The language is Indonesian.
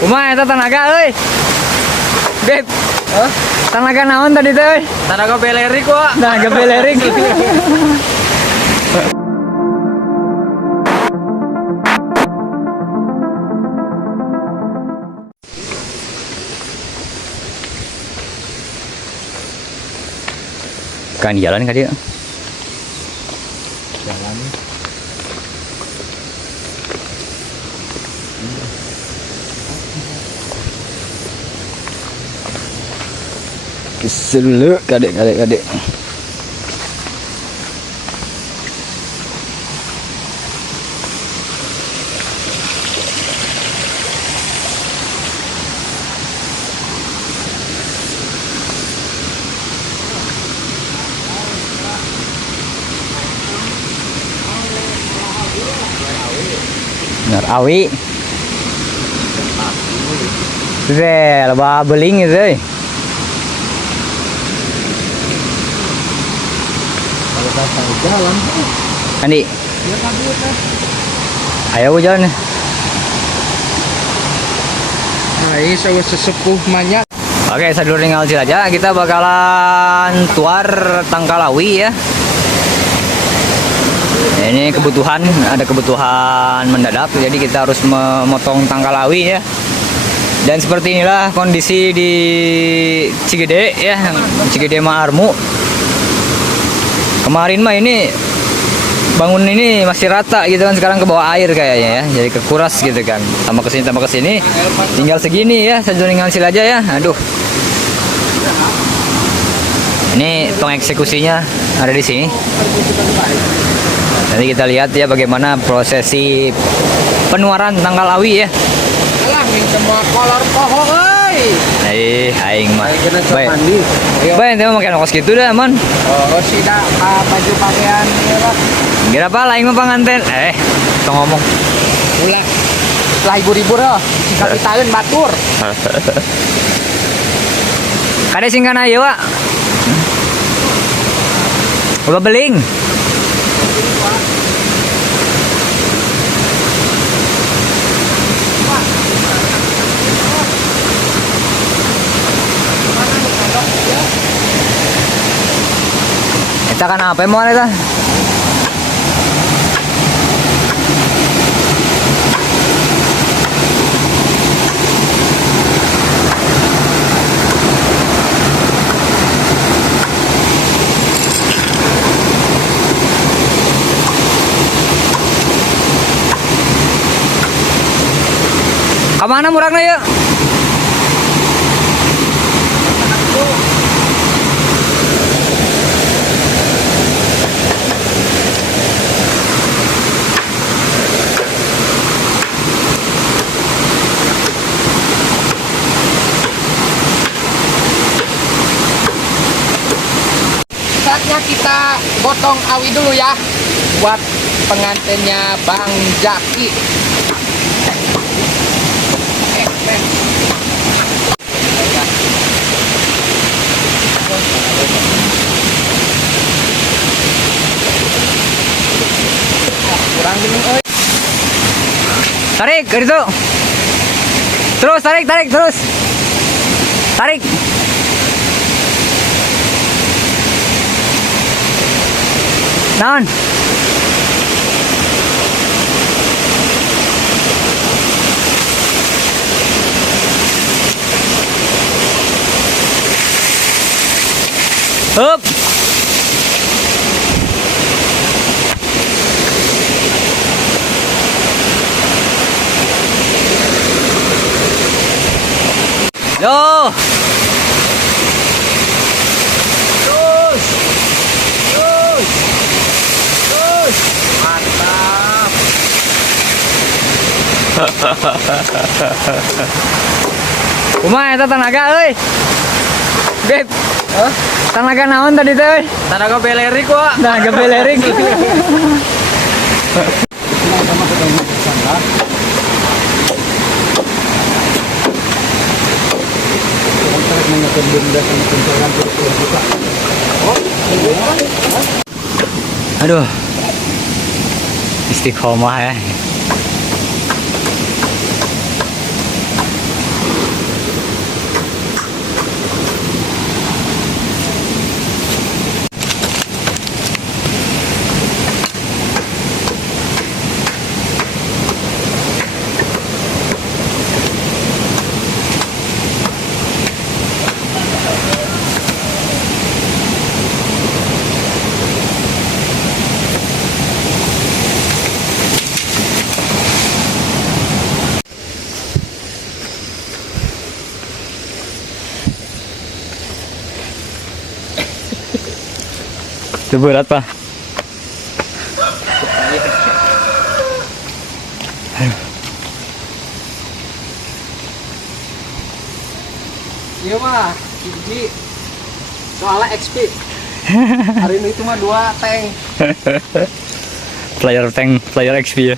Kumaha eta tanaga euy? Beb. Tanaga naon tadi teh euy? Tanaga belerik wa. Tanaga belerik. Kan jalan ka dia. Jalan. Kesel kadek. Benar awi. Zel, ba beling itu euy. Kalau datang jalan. Andi. Ya kabur kan. Ayo jalan. Nah, ini saya sesepuh banyak. Oke, sadulur tinggal aja. Kita bakalan tuar Tangkalawi ya. Ini kebutuhan, ada kebutuhan mendadak, jadi kita harus memotong Tangkalawi ya. Dan seperti inilah kondisi di Cigede ya, Cigede Maarmu. Kemarin mah ini bangun ini masih rata gitu kan, sekarang ke bawah air kayaknya ya, jadi kekuras gitu kan. Tambah kesini, tinggal segini ya, sadulur tinggal aja ya. Aduh. Ini pengeksekusinya ada di sini. Nanti kita lihat ya bagaimana prosesi penuaran Tangkalawi ya. Alah, ini semua kolor pohon, Aing mah. Baik. Baik, ente mah makan kos gitu dah, man. Oh, sida baju pakaian ya. Kira apa lah, aing mah panganten. Tong ngomong. Ulah. Lah ibu-ibu lah, kapitaeun batur. Kade singkana ieu, Wak. Ulah beling. Kita kan apa mau eta? Kamana muragna ya? Saatnya kita gotong awi dulu ya, buat pengantinnya Bang Jaki. Kurang minum, oi. Tarik ke situ. Terus tarik terus. Tarik. Naon? Hup. Yo. Terus. Mantap. Kumaha eta tanaga euy? Beb. Tanaga naon tadi teh euy? Tanaga belerik wa. Tanaga belerik. Aduh, istiqomah ya. Itu berat pak. Iya mah, ini soalnya XP. Hari ini cuma 2 tank. Player tank, player XP ya.